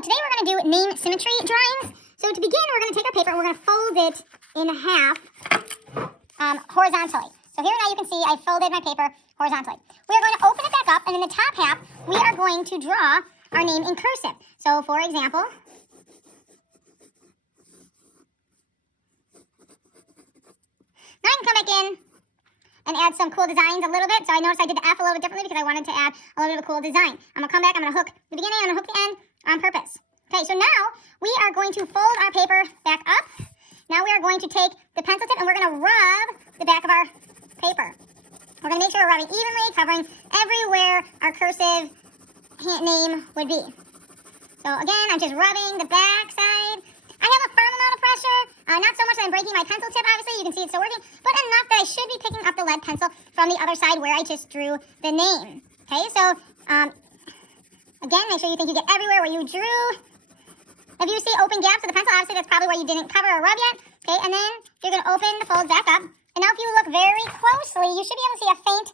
today we're going to do name symmetry drawings. So to begin, we're going to take our paper and we're going to fold it in half horizontally. So here now you can see I folded my paper horizontally. We are going to open it back up, and in the top half, we are going to draw our name in cursive. So for example, now I can come back in and add some cool designs a little bit. So I noticed I did the F a little bit differently because I wanted to add a little bit of a cool design. I'm going to come back, I'm going to hook the beginning, I'm going to hook the end on purpose. Okay, so now we are going to fold our paper back up. Now we are going to take the pencil tip and we're going to rub the back of our paper. We're going to make sure we're rubbing evenly, covering everywhere our cursive name would be. So again, I'm just rubbing the back side. I have a firm amount of pressure, not so much that I'm breaking my pencil tip, obviously, you can see it's still working, but enough that I should be picking up the lead pencil from the other side where I just drew the name. Okay, so again, make sure you think you get everywhere where you drew. If you see open gaps with the pencil, obviously that's probably where you didn't cover or rub yet. Okay, and then you're going to open the folds back up. And now if you look very closely, you should be able to see a faint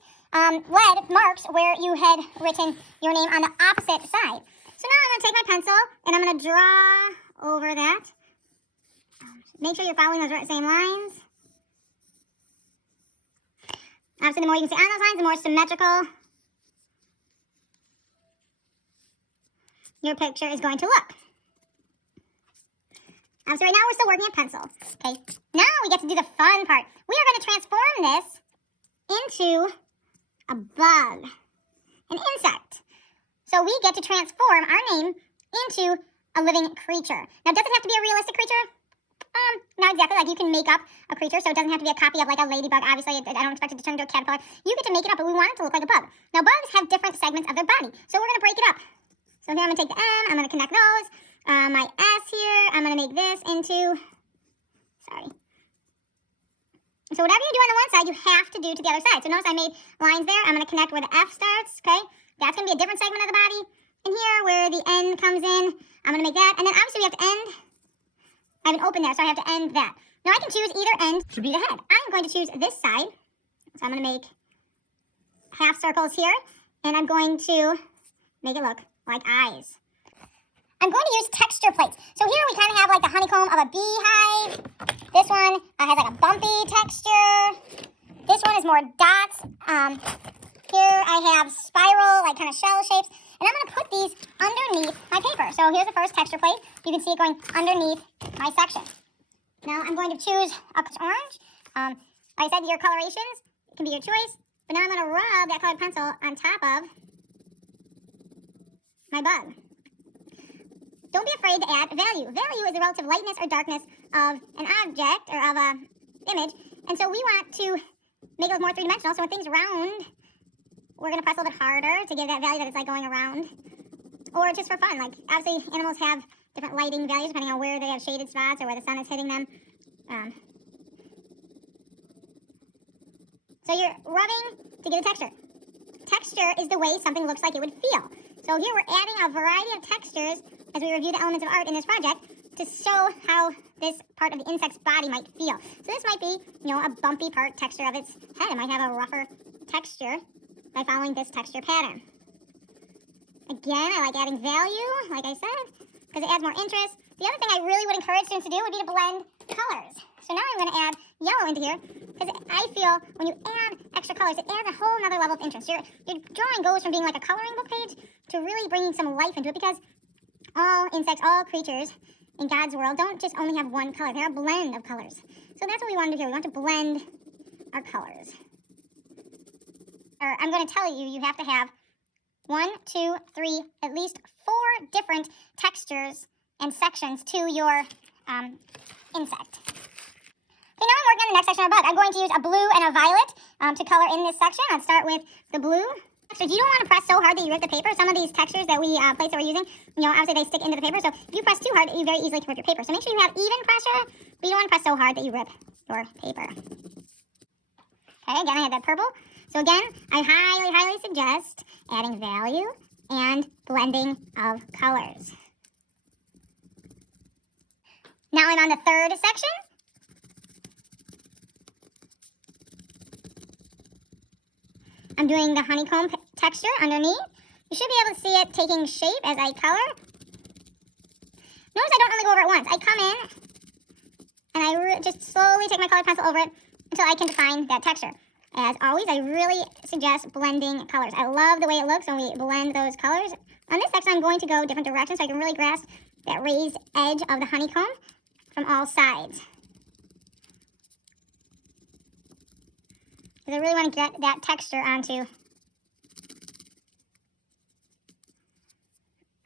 lead marks where you had written your name on the opposite side. So now I'm going to take my pencil and I'm going to draw over that. Make sure you're following those same lines. Obviously, the more you can see on those lines, the more symmetrical your picture is going to look. So right now we're still working at pencil. Okay, now we get to do the fun part. We are going to transform this into a bug, an insect. So we get to transform our name into a living creature. Now, does it have to be a realistic creature? Not exactly. Like, you can make up a creature, so it doesn't have to be a copy of like a ladybug. Obviously, I don't expect it to turn into a caterpillar. You get to make it up, but we want it to look like a bug. Now, bugs have different segments of their body, so we're going to break it up. So here I'm going to take the M, I'm going to connect those. My S here, I'm going to make this into, So whatever you do on the one side, you have to do to the other side. So notice I made lines there. I'm going to connect where the F starts, okay? That's going to be a different segment of the body. And here, where the N comes in, I'm going to make that. And then obviously we have to end. I have an open there, so I have to end that. Now I can choose either end to be the head. I'm going to choose this side. So I'm going to make half circles here. And I'm going to make it look like eyes. I'm going to use texture plates. So here we kind of have like the honeycomb of a beehive. This one has like a bumpy texture. This one is more dots. Here I have spiral, like kind of shell shapes. And I'm going to put these underneath my paper. So here's the first texture plate. You can see it going underneath my section. Now I'm going to choose a orange. Like I said, your colorations, it can be your choice. But now I'm going to rub that colored pencil on top of my bug. Don't be afraid to add value. Value is the relative lightness or darkness of an object or of an image. And so we want to make it more three-dimensional. So when things round, we're going to press a little bit harder to give that value that it's like going around. Or just for fun. Like, obviously, animals have different lighting values depending on where they have shaded spots or where the sun is hitting them. So you're rubbing to get a texture. Texture is the way something looks like it would feel. So here we're adding a variety of textures as we review the elements of art in this project to show how this part of the insect's body might feel. So this might be, a bumpy part texture of its head. It might have a rougher texture by following this texture pattern. Again, I like adding value, like I said, because it adds more interest. The other thing I really would encourage students to do would be to blend colors. So now I'm going to add yellow into here, because I feel when you add extra colors, it adds a whole nother level of interest. Your drawing goes from being like a coloring book page to really bringing some life into it, because all insects, all creatures in God's world don't just only have one color. They're a blend of colors. So that's what we want to do here. We want to blend our colors. I'm going to tell you, you have to have 1, 2, 3, at least 4 different textures and sections to your insect. Okay, now I'm working on the next section of our bug. I'm going to use a blue and a violet to color in this section. I'll start with the blue. So you don't want to press so hard that you rip the paper. Some of these textures that plates that we're using, obviously they stick into the paper. So if you press too hard, you very easily can rip your paper. So make sure you have even pressure, but you don't want to press so hard that you rip your paper. Okay, again, I have that purple. So again, I highly, highly suggest adding value and blending of colors. Now I'm on the third section. I'm doing the honeycomb texture underneath. You should be able to see it taking shape as I color. go over it once. I come in and I just slowly take my colored pencil over it until I can define that texture. As always, I really suggest blending colors. I love the way it looks when we blend those colors. On this section, I'm going to go different directions so I can really grasp that raised edge of the honeycomb from all sides. Because I really want to get that texture onto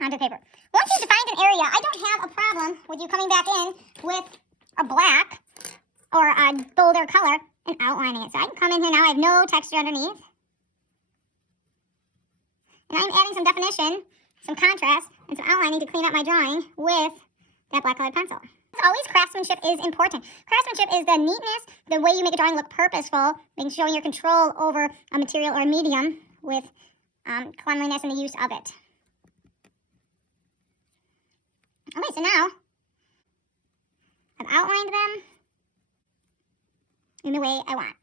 paper. Once you've defined an area, I don't have a problem with you coming back in with a black or a bolder color and outlining it. So I can come in here now. I have no texture underneath. And I'm adding some definition, some contrast, and some outlining to clean up my drawing with that black colored pencil. As always, craftsmanship is important. Craftsmanship is the neatness, the way you make a drawing look purposeful, showing your control over a material or a medium with cleanliness and the use of it. Okay, so now I've outlined them in the way I want.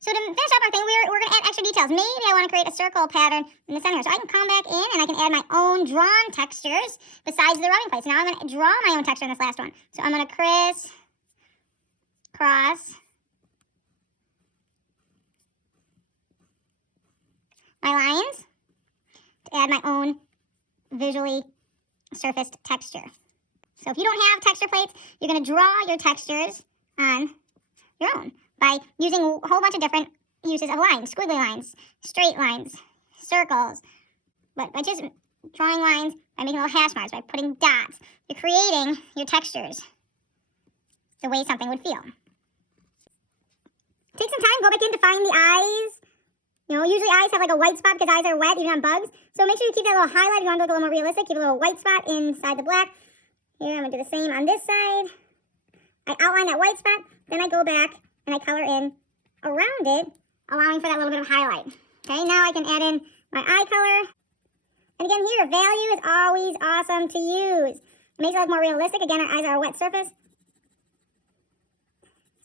So to finish up our thing, we're going to add extra details. Maybe I want to create a circle pattern in the center. So I can come back in and I can add my own drawn textures besides the rubbing place. Now I'm going to draw my own texture in this last one. So I'm going to cross my lines to add my own visually surfaced texture. So if you don't have texture plates, you're going to draw your textures on your own by using a whole bunch of different uses of lines, squiggly lines, straight lines, circles, but by just drawing lines, by making little hash marks, by putting dots, you're creating your textures the way something would feel. Take some time, go back in to find the eyes. Usually eyes have like a white spot because eyes are wet, even on bugs. So make sure you keep that little highlight. If you want to look a little more realistic, keep a little white spot inside the black. Here, I'm going to do the same on this side. I outline that white spot, then I go back and I color in around it, allowing for that little bit of highlight. Okay, now I can add in my eye color. And again here, value is always awesome to use. It makes it look more realistic. Again, our eyes are a wet surface.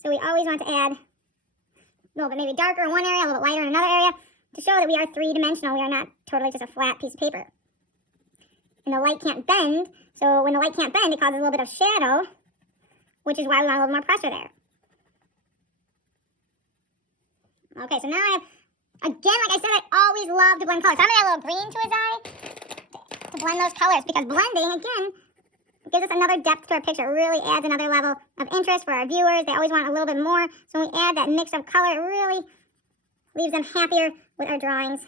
So we always want to add a little bit maybe darker in one area, a little bit lighter in another area, to show that we are three-dimensional. We are not totally just a flat piece of paper. And the light can't bend, so when the light can't bend, it causes a little bit of shadow, which is why we want a little more pressure there. Okay, so now I have, again, like I said, I always love to blend colors. So I'm going to add a little green to his eye to blend those colors, because blending, again, gives us another depth to our picture. It really adds another level of interest for our viewers. They always want a little bit more. So when we add that mix of color, it really leaves them happier with our drawings,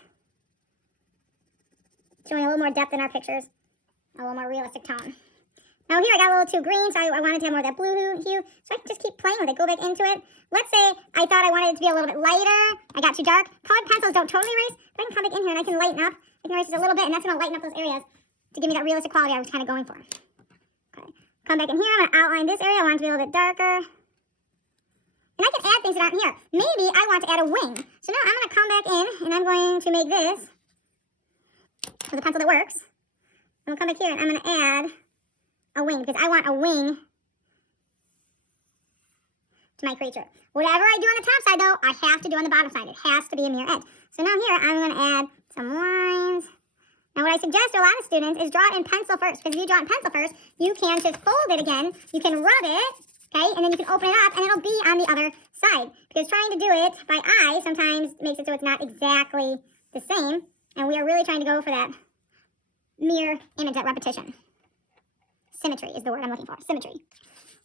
showing a little more depth in our pictures, a little more realistic tone. Now here I got a little too green, so I wanted to have more of that blue hue, so I can just keep playing with it, go back into it. Let's say I thought I wanted it to be a little bit lighter, I got too dark. Colored pencils don't totally erase, but I can come back in here and I can lighten up. I can erase just a little bit, and that's going to lighten up those areas to give me that realistic quality I was kind of going for. Okay, come back in here, I'm going to outline this area, I want it to be a little bit darker. And I can add things that aren't here. Maybe I want to add a wing. So now I'm going to come back in, and I'm going to make this with a pencil that works. I'm going to come back here, and I'm going to add a wing, because I want a wing to my creature. Whatever I do on the top side, though, I have to do on the bottom side. It has to be a mirror edge. So now here, I'm going to add some lines. Now, what I suggest to a lot of students is draw it in pencil first, because if you draw it in pencil first, you can just fold it again. You can rub it, okay, and then you can open it up, and it'll be on the other side. Because trying to do it by eye sometimes makes it so it's not exactly the same, and we are really trying to go for that mirror image, that repetition. Symmetry is the word I'm looking for. Symmetry.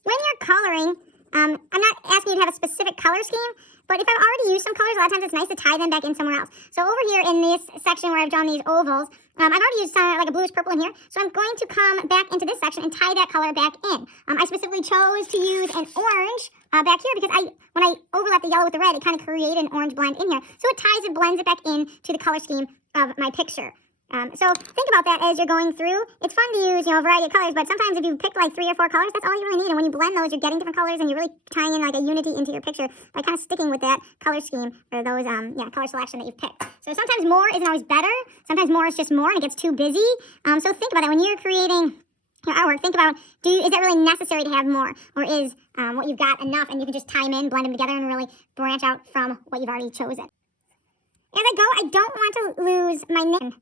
When you're coloring, I'm not asking you to have a specific color scheme, but if I've already used some colors, a lot of times it's nice to tie them back in somewhere else. So over here in this section where I've drawn these ovals, I've already used some, like a bluish purple in here, so I'm going to come back into this section and tie that color back in. I specifically chose to use an orange back here because when I overlap the yellow with the red, it kind of created an orange blend in here. So it ties and blends it back in to the color scheme of my picture. So think about that as you're going through. It's fun to use, a variety of colors, but sometimes if you pick like 3 or 4 colors, that's all you really need. And when you blend those, you're getting different colors, and you're really tying in like a unity into your picture by kind of sticking with that color scheme or those, color selection that you've picked. So sometimes more isn't always better. Sometimes more is just more, and it gets too busy. So think about that when you're creating your artwork. Think about, is it really necessary to have more, or is what you've got enough, and you can just tie them in, blend them together, and really branch out from what you've already chosen. As I go, I don't want to lose my name.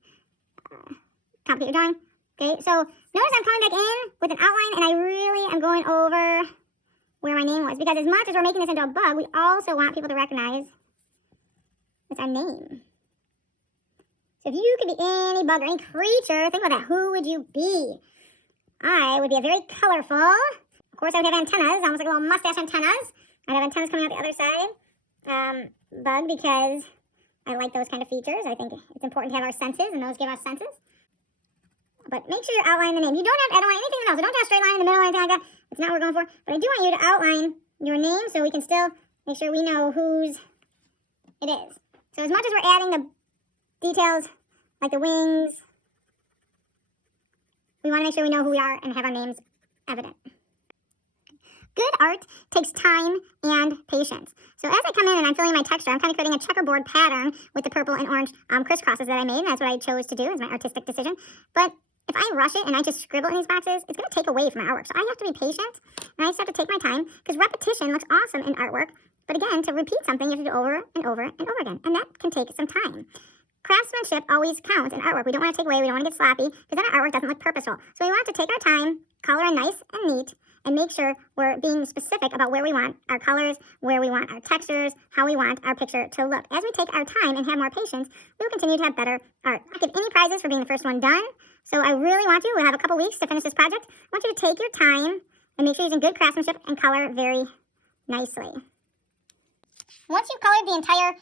Complicate your drawing. Okay, so notice I'm coming back in with an outline, and I really am going over where my name was, because as much as we're making this into a bug, we also want people to recognize it's our name. So if you could be any bug or any creature, think about that. Who would you be? I would be a very colorful, of course I would have antennas, almost like little mustache antennas. I'd have antennas coming out the other side. Bug, because I like those kind of features. I think it's important to have our senses, and those give us senses. But make sure you outline the name. I don't want anything else. I don't have a straight line in the middle or anything like that. That's not what we're going for. But I do want you to outline your name so we can still make sure we know whose it is. So as much as we're adding the details, like the wings, we want to make sure we know who we are and have our names evident. Good art takes time and patience. So as I come in and I'm filling my texture, I'm kind of creating a checkerboard pattern with the purple and orange crisscrosses that I made, and that's what I chose to do. It's my artistic decision. But if I rush it and I just scribble in these boxes, it's going to take away from my artwork. So I have to be patient, and I just have to take my time, because repetition looks awesome in artwork. But again, to repeat something, you have to do over and over and over again, and that can take some time. Craftsmanship always counts in artwork. We don't want to take away, we don't want to get sloppy, because then our artwork doesn't look purposeful. So we want to take our time, color in nice and neat, and make sure we're being specific about where we want our colors, where we want our textures, how we want our picture to look. As we take our time and have more patience, we will continue to have better art. I give any prizes for being the first one done. So I really want you, we'll have a couple weeks to finish this project. I want you to take your time and make sure you're using good craftsmanship and color very nicely. Once you've colored the entire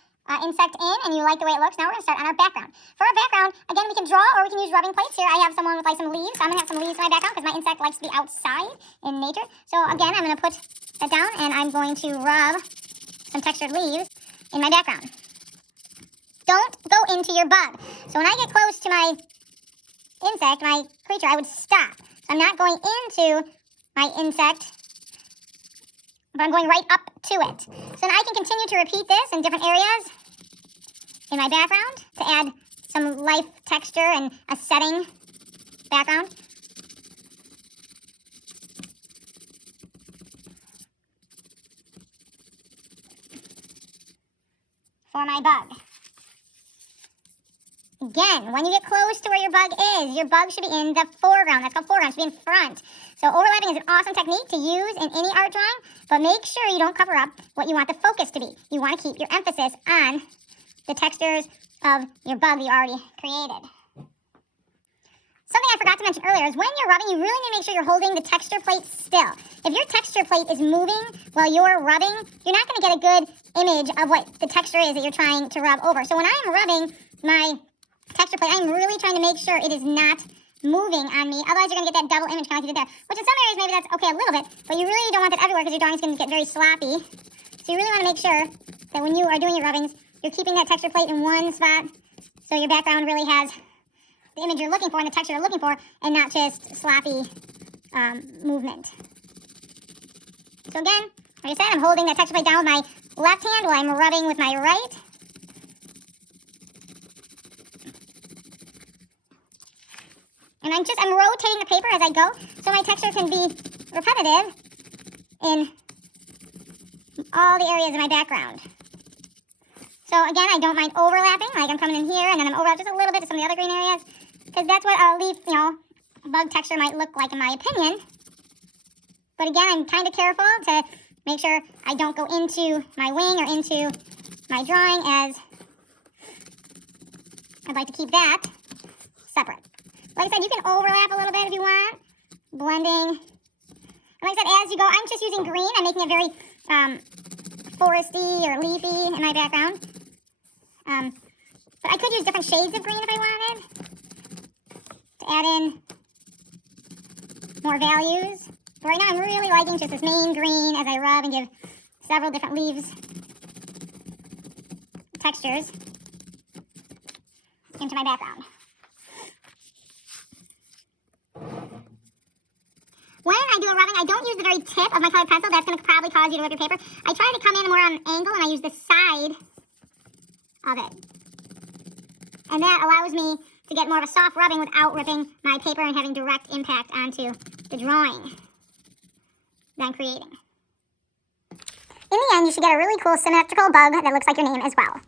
insect in and you like the way it looks, now we're going to start on our background. For our background, again, we can draw or we can use rubbing plates. Here I have someone with like some leaves, so I'm going to have some leaves in my background because my insect likes to be outside in nature. So again, I'm going to put that down and I'm going to rub some textured leaves in my background. Don't go into your bug. So when I get close to my insect, my creature, I would stop. So I'm not going into my insect, but I'm going right up to it. So then I can continue to repeat this in different areas in my background to add some life texture and a setting background. For my bug. Again, when you get close to where your bug should be in the foreground. That's called foreground, it should be in front. So overlapping is an awesome technique to use in any art drawing, but make sure you don't cover up what you want the focus to be. You want to keep your emphasis on the textures of your bug that you already created. Something I forgot to mention earlier is when you're rubbing, you really need to make sure you're holding the texture plate still. If your texture plate is moving while you're rubbing, you're not going to get a good image of what the texture is that you're trying to rub over. So when I'm rubbing my texture plate, I'm really trying to make sure it is not moving on me. Otherwise, you're going to get that double image kind of like you did there. Which in some areas, maybe that's okay a little bit, but you really don't want that everywhere because your drawing's going to get very sloppy. So you really want to make sure that when you are doing your rubbings, you're keeping that texture plate in one spot so your background really has the image you're looking for and the texture you're looking for, and not just sloppy movement. So again, like I said, I'm holding that texture plate down with my left hand while I'm rubbing with my right. And I'm rotating the paper as I go, so my texture can be repetitive in all the areas of my background. So again, I don't mind overlapping, like I'm coming in here and then I'm overlapping just a little bit to some of the other green areas, because that's what a leaf, bug texture might look like in my opinion. But again, I'm kind of careful to make sure I don't go into my wing or into my drawing, as I'd like to keep that separate. Like I said, you can overlap a little bit if you want, blending. And like I said, as you go, I'm just using green. I'm making it very foresty or leafy in my background. But I could use different shades of green if I wanted to add in more values. But right now I'm really liking just this main green as I rub and give several different leaves textures into my background. When I do a rubbing, I don't use the very tip of my colored pencil. That's going to probably cause you to rip your paper. I try to come in more on an angle, and I use the side of it. And that allows me to get more of a soft rubbing without ripping my paper and having direct impact onto the drawing that I'm creating. In the end, you should get a really cool symmetrical bug that looks like your name as well.